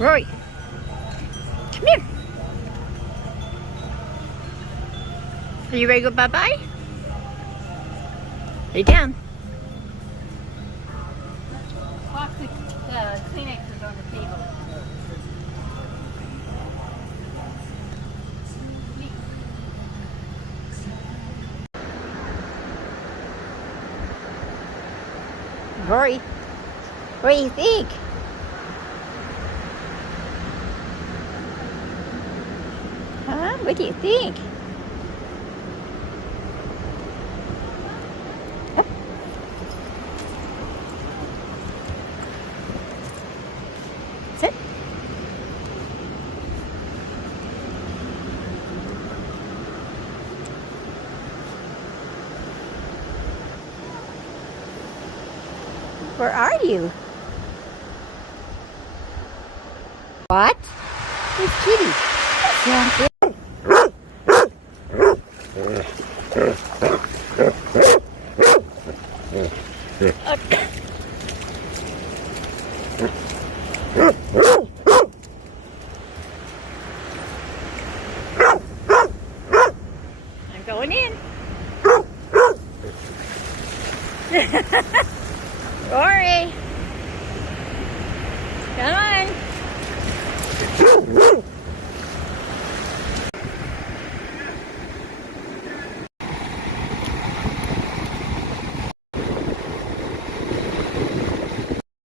Rory, come here. Are you ready to go bye-bye? Lay down. Lock the Kleenexes on the table. Rory, what do you think? Huh? What do you think? Up. Sit. Where are you? What? Where's Kitty? Sounds good. I'm going in. Rory, come on.